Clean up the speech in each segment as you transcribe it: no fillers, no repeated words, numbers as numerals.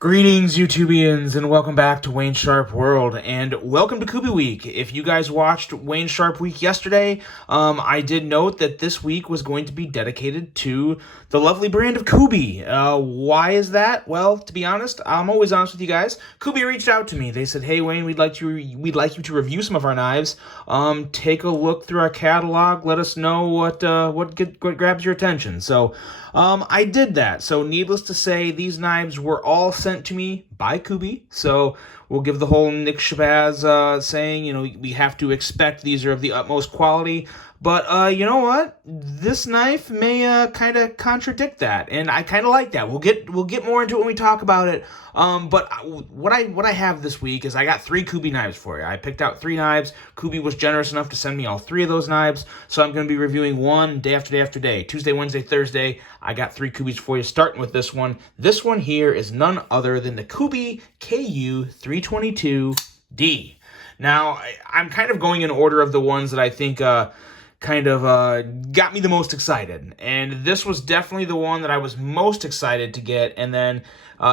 Greetings, YouTubians, and welcome back to Wayne Sharp World, and welcome to Kubey Week. If you guys watched Wayne Sharp Week yesterday, I did note that this week was going to be dedicated to the lovely brand of Kubey. Why is that? Well, to be honest, I'm always honest with you guys. Kubey reached out to me. They said, "Hey Wayne, we'd like you to review some of our knives. Take a look through our catalog. Let us know what grabs your attention." So, I did that. So, needless to say, these knives were all sent to me by Kubey. So we'll give the whole Nick Shabazz saying, we have to expect these are of the utmost quality. But you know what? This knife may kind of contradict that, and I kind of like that. We'll get more into it when we talk about it. But what I have this week is I got 3 Kubey knives for you. I picked out 3 knives. Kubey was generous enough to send me all 3 of those knives, so I'm going to be reviewing one day after day after day. Tuesday, Wednesday, Thursday. I got 3 Kubeys for you, starting with this one. This one here is none other than the Kubey KU322D. Now, I'm kind of going in order of the ones that I think got me the most excited, and this was definitely the one that I was most excited to get. And then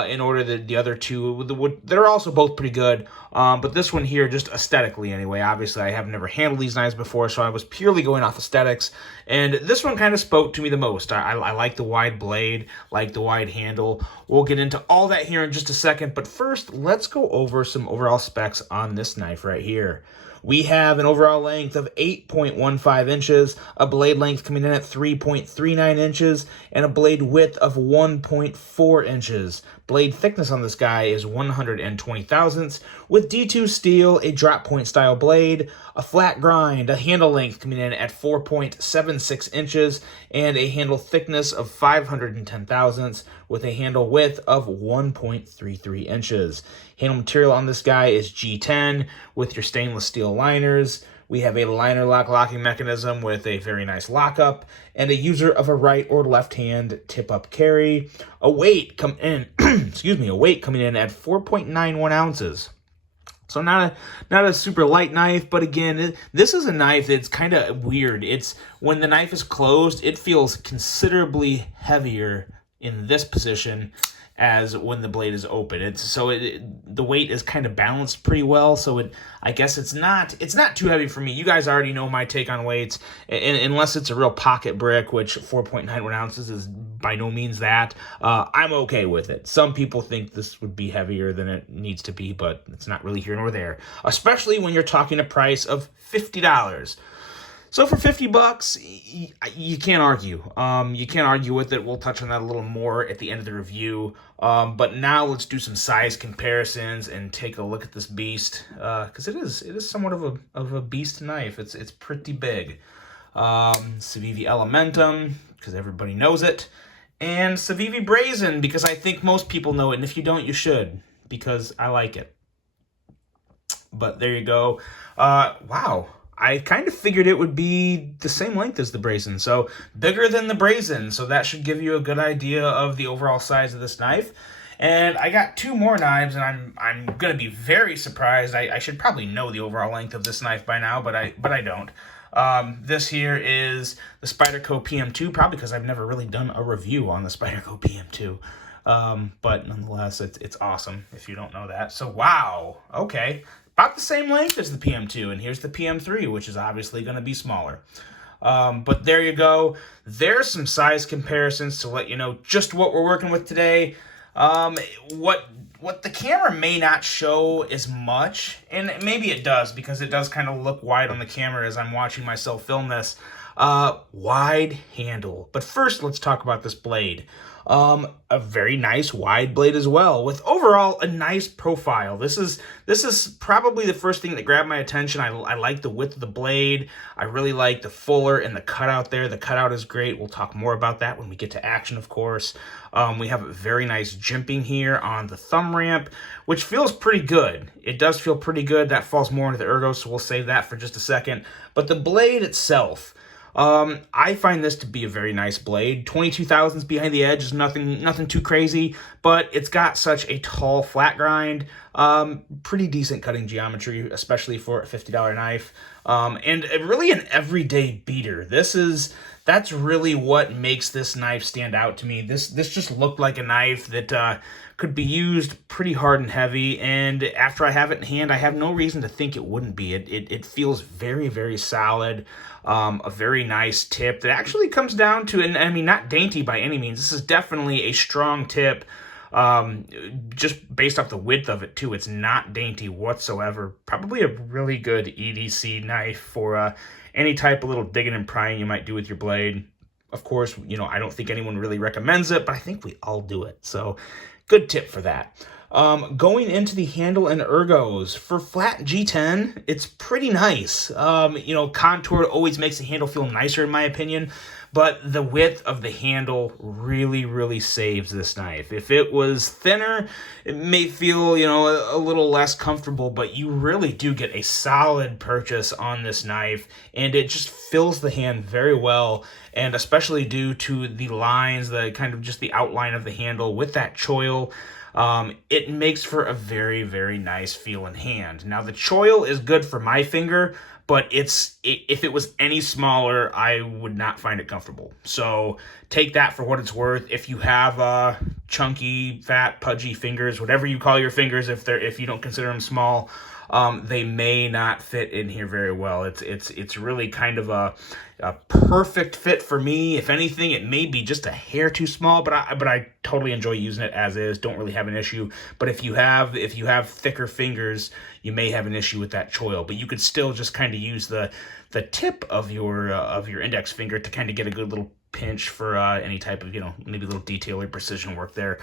in order, the other two, they're also both pretty good, but this one here, just aesthetically anyway, obviously I have never handled these knives before, so I was purely going off aesthetics, and this one kind of spoke to me the most. I like the wide blade, like the wide handle. We'll get into all that here in just a second, but first, let's go over some overall specs on this knife right here. We have an overall length of 8.15 inches, a blade length coming in at 3.39 inches, and a blade width of 1.4 inches. Blade thickness on this guy is 120 thousandths, with D2 steel, a drop point style blade, a flat grind, a handle length coming in at 4.76 inches, and a handle thickness of 510 thousandths, with a handle width of 1.33 inches. Handle material on this guy is G10 with your stainless steel liners. We have a liner lock locking mechanism with a very nice lockup, and a user of a right or left hand tip up carry. A weight coming in, a weight coming in at 4.91 ounces. So not a super light knife, but again, this is a knife that's kind of weird. It's when the knife is closed, it feels considerably heavier in this position as when the blade is open. The weight is kind of balanced pretty well, so I guess it's not too heavy for me. You guys already know my take on weights, unless it's a real pocket brick, which 4.91 ounces is by no means that. I'm okay with it. Some people think this would be heavier than it needs to be, but it's not really here nor there, especially when you're talking a price of $50. So for $50, you can't argue. You can't argue with it. We'll touch on that a little more at the end of the review. But now let's do some size comparisons and take a look at this beast, because it is somewhat of a beast knife. It's pretty big. Civivi Elementum, because everybody knows it, and Civivi Brazen, because I think most people know it, and if you don't, you should, because I like it. But there you go. Wow. I kind of figured it would be the same length as the Brazen, so bigger than the Brazen, so that should give you a good idea of the overall size of this knife. And I got 2 more knives, and I'm going to be very surprised. I should probably know the overall length of this knife by now, but I don't. This here is the Spyderco PM2, probably because I've never really done a review on the Spyderco PM2. But nonetheless, it's awesome if you don't know that. So, wow, okay. About the same length as the PM2, and here's the PM3, which is obviously going to be smaller. But there you go. There's some size comparisons to let you know just what we're working with today. What the camera may not show as much, and maybe it does, because it does kind of look wide on the camera as I'm watching myself film this. Wide handle. But first, let's talk about this blade. A very nice wide blade as well, with overall a nice profile. This is probably the first thing that grabbed my attention. I like the width of the blade. I really like the fuller and the cutout there. The cutout is great. We'll talk more about that when we get to action, of course. We have a very nice jimping here on the thumb ramp, which feels pretty good. It does feel pretty good. That falls more into the ergo, so we'll save that for just a second. But the blade itself, I find this to be a very nice blade. 22 thousandths behind the edge is nothing too crazy, but it's got such a tall flat grind. Pretty decent cutting geometry, especially for a $50 knife. And really an everyday beater. That's really what makes this knife stand out to me. This just looked like a knife that could be used pretty hard and heavy, and after I have it in hand, I have no reason to think it wouldn't be. It feels very, very solid, a very nice tip that actually comes down to, and I mean, not dainty by any means. This is definitely a strong tip, just based off the width of it too. It's not dainty whatsoever. Probably a really good EDC knife for any type of little digging and prying you might do with your blade. Of course, you know, I don't think anyone really recommends it, but I think we all do it. So good tip for that. Going into the handle and ergos, for flat G10, it's pretty nice. You know, contoured always makes the handle feel nicer in my opinion, but the width of the handle really, really saves this knife. If it was thinner, it may feel, you know, a little less comfortable, but you really do get a solid purchase on this knife, and it just fills the hand very well, and especially due to the lines, the kind of just the outline of the handle with that choil. It makes for a very, very nice feel in hand. Now, the choil is good for my finger, but if it was any smaller, I would not find it comfortable. So take that for what it's worth. If you have chunky, fat, pudgy fingers, whatever you call your fingers, if you don't consider them small, they may not fit in here very well. It's really kind of a perfect fit for me. If anything, it may be just a hair too small, but I totally enjoy using it as is. Don't really have an issue. But if you have thicker fingers, you may have an issue with that choil. But you could still just kind of use the tip of your index finger to kind of get a good little pinch for any type of, you know, maybe a little detail or precision work there.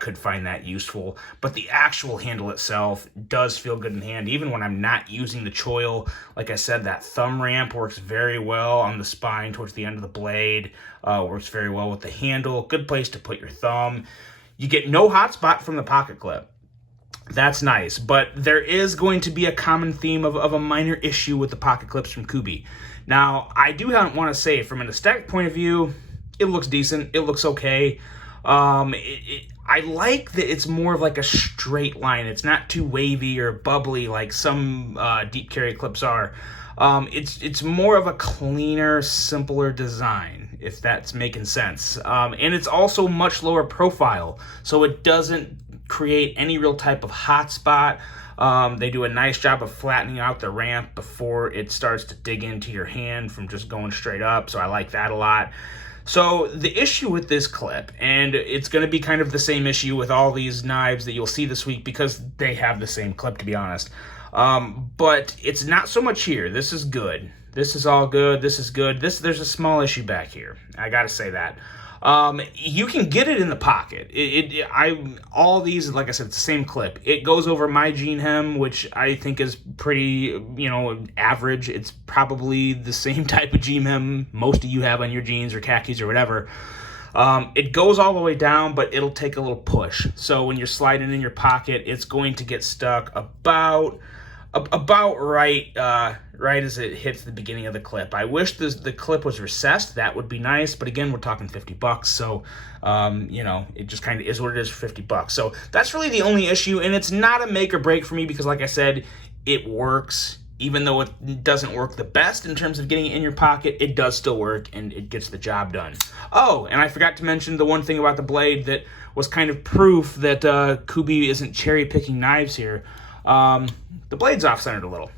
Could find that useful. But the actual handle itself does feel good in hand, even when I'm not using the choil. Like I said, that thumb ramp works very well on the spine towards the end of the blade. Works very well with the handle. Good place to put your thumb. You get no hot spot from the pocket clip. That's nice, but there is going to be a common theme of a minor issue with the pocket clips from Kubey. Now, I do want to say, from an aesthetic point of view, it looks decent. It looks okay. I like that it's more of like a straight line. It's not too wavy or bubbly like some deep carry clips are. It's more of a cleaner, simpler design, if that's making sense. And it's also much lower profile, so it doesn't create any real type of hot spot. They do a nice job of flattening out the ramp before it starts to dig into your hand from just going straight up, so I like that a lot. So the issue with this clip, and it's going to be kind of the same issue with all these knives that you'll see this week because they have the same clip, to be honest. But it's not so much here. This is good. This is all good. This is good. There's a small issue back here. I got to say that. You can get it in the pocket. All these, like I said, it's the same clip. It goes over my jean hem, which I think is pretty, you know, average. It's probably the same type of jean hem most of you have on your jeans or khakis or whatever. It goes all the way down, but it'll take a little push. So when you're sliding in your pocket, it's going to get stuck about right as it hits the beginning of the clip. I wish the clip was recessed. That would be nice, but again, we're talking $50, so you know, it just kind of is what it is for $50. So that's really the only issue, and it's not a make or break for me because, like I said, it works. Even though it doesn't work the best in terms of getting it in your pocket, it does still work, and it gets the job done. Oh, and I forgot to mention the one thing about the blade that was kind of proof that Kubey isn't cherry-picking knives here. The blade's off-centered a little.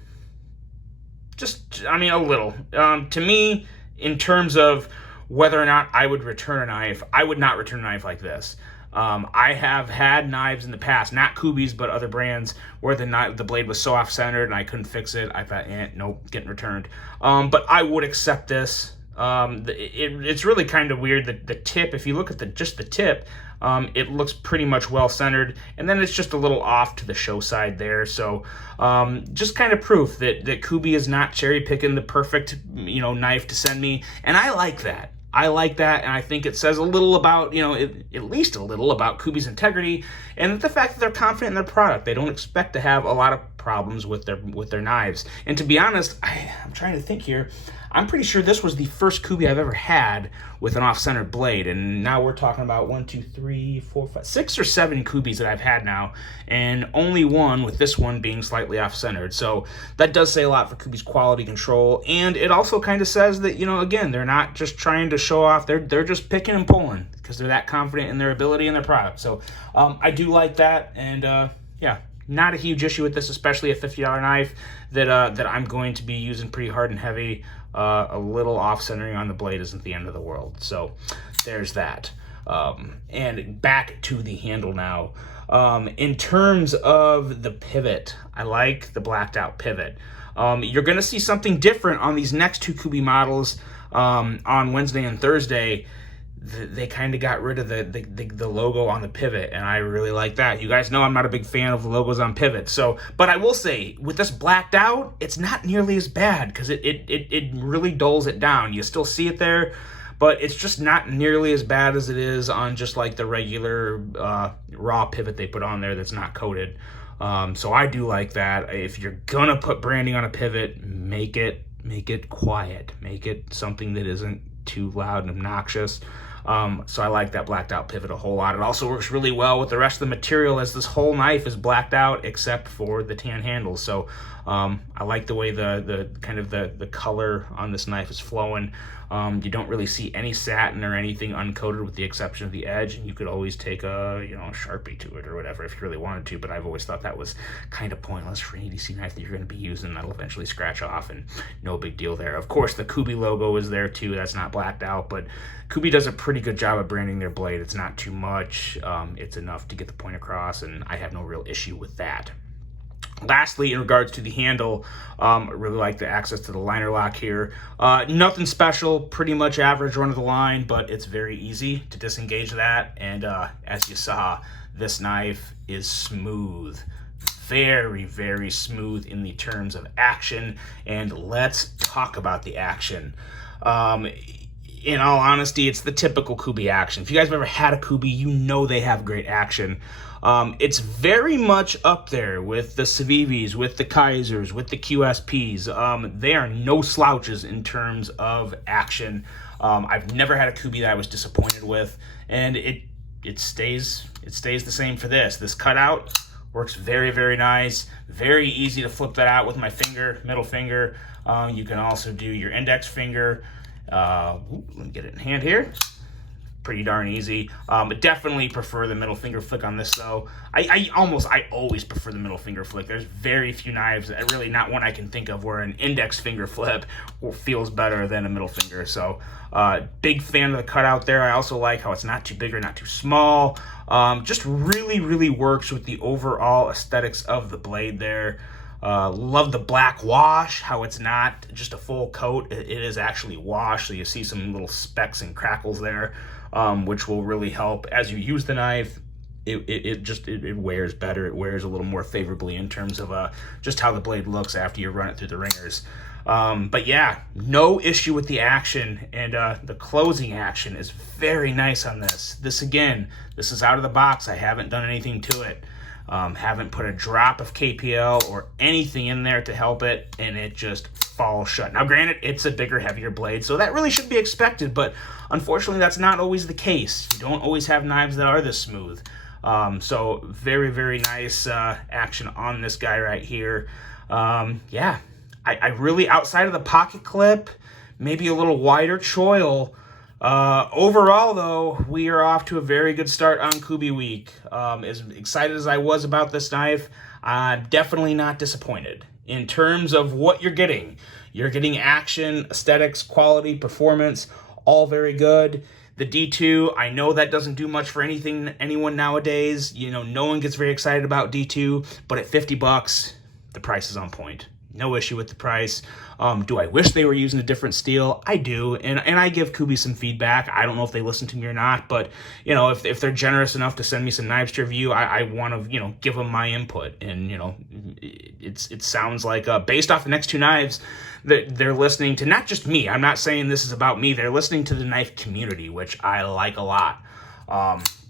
A little. To me, in terms of whether or not I would return a knife, I would not return a knife like this. I have had knives in the past, not Kubey's, but other brands, where the blade was so off-centered and I couldn't fix it. I thought, nope, getting returned. But I would accept this. It's really kind of weird that the tip, if you look at just the tip, it looks pretty much well-centered, and then it's just a little off to the show side there. So just kind of proof that Kubey is not cherry-picking the perfect, you know, knife to send me, and I like that. I like that, and I think it says a little about, you know, at least a little about Kubey's integrity and the fact that they're confident in their product. They don't expect to have a lot of problems with their knives. And to be honest, I'm trying to think here. I'm pretty sure this was the first Kubey I've ever had with an off-centered blade, and now we're talking about 1, 2, 3, 4, 5, 6 or 7 Kubeys that I've had now, and only one with this one being slightly off-centered. So that does say a lot for Kubey's quality control, and it also kind of says that, you know, again, they're not just trying to to show off. They're just picking and pulling because they're that confident in their ability and their product. So I do like that, and yeah, not a huge issue with this, especially a $50 knife that I'm going to be using pretty hard and heavy. A little off-centering on the blade isn't the end of the world. So there's that. And back to the handle now. In terms of the pivot, I like the blacked out pivot. You're going to see something different on these next two Kubey models on Wednesday and Thursday. They kind of got rid of the logo on the pivot, and I really like that. You guys know I'm not a big fan of logos on pivots, but I will say, with this blacked out, it's not nearly as bad, because it really dulls it down. You still see it there, but it's just not nearly as bad as it is on just like the regular raw pivot they put on there that's not coated. So I do like that. If you're gonna put branding on a pivot, make it quiet. Make it something that isn't too loud and obnoxious. So I like that blacked out pivot a whole lot. It also works really well with the rest of the material, as this whole knife is blacked out except for the tan handles. So I like the way the kind of the color on this knife is flowing. You don't really see any satin or anything uncoated with the exception of the edge, and you could always take a Sharpie to it or whatever if you really wanted to, but I've always thought that was kind of pointless for an EDC knife that you're going to be using. That'll eventually scratch off, and no big deal there. Of course, the Kubey logo is there too. That's not blacked out, but Kubey does a pretty good job of branding their blade. It's not too much. It's enough to get the point across, and I have no real issue with that. Lastly, in regards to the handle, I really like the access to the liner lock here. Nothing special, pretty much average run of the line, but it's very easy to disengage that. And as you saw, this knife is smooth. Very, very smooth in the terms of action. And let's talk about the action. In all honesty, it's the typical Kubey action. If you guys have ever had a Kubey, you know they have great action. It's very much up there with the Civivis, with the Kaisers, with the QSPs. They are no slouches in terms of action. I've never had a Kubey that I was disappointed with, and it stays the same for this. This cutout works very, very nice. Very easy to flip that out with my finger, middle finger. You can also do your index finger. Let me get it in hand here. Pretty darn easy. Definitely prefer the middle finger flick on this though. I always prefer the middle finger flick. There's very few knives, really not one I can think of, where an index finger flip feels better than a middle finger. So big fan of the cutout there. I also like how it's not too big or not too small. Just really, really works with the overall aesthetics of the blade there. Love the black wash, how it's not just a full coat, it is actually washed, so you see some little specks and crackles there, which will really help as you use the knife. It wears better. It wears a little more favorably in terms of just how the blade looks after you run it through the ringers. But yeah, no issue with the action, and the closing action is very nice on this. This is out of the box. I haven't done anything to it. Haven't put a drop of KPL or anything in there to help it, and it just falls shut. Now granted, it's a bigger, heavier blade, so that really should be expected, but unfortunately that's not always the case. You don't always have knives that are this smooth. So very, very nice action on this guy right here. Yeah, I really, outside of the pocket clip, maybe a little wider choil, overall though, we are off to a very good start on Kubey week. As excited as I was about this knife, I'm definitely not disappointed in terms of what you're getting. You're getting action, aesthetics, quality, performance, all very good. The D2, I know that doesn't do much for anyone nowadays. No one gets very excited about D2, but at $50, the price is on point. No issue with the price. Do I wish they were using a different steel? I do, and I give Kubey some feedback. I don't know if they listen to me or not, but if they're generous enough to send me some knives to review, I want to give them my input. And it sounds like based off the next two knives, they're listening to not just me. I'm not saying this is about me. They're listening to the knife community, which I like a lot.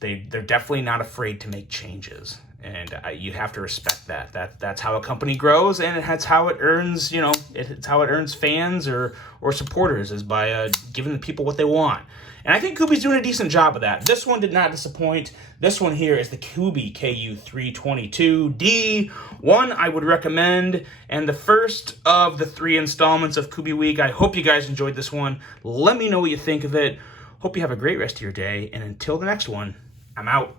they're definitely not afraid to make changes. And you have to respect that. That's how a company grows, and that's how it earns, it's how it earns fans or supporters, is by giving the people what they want. And I think Kubey's doing a decent job of that. This one did not disappoint. This one here is the Kubey KU322D. One I would recommend, and the first of the 3 installments of Kubey Week. I hope you guys enjoyed this one. Let me know what you think of it. Hope you have a great rest of your day, and until the next one, I'm out.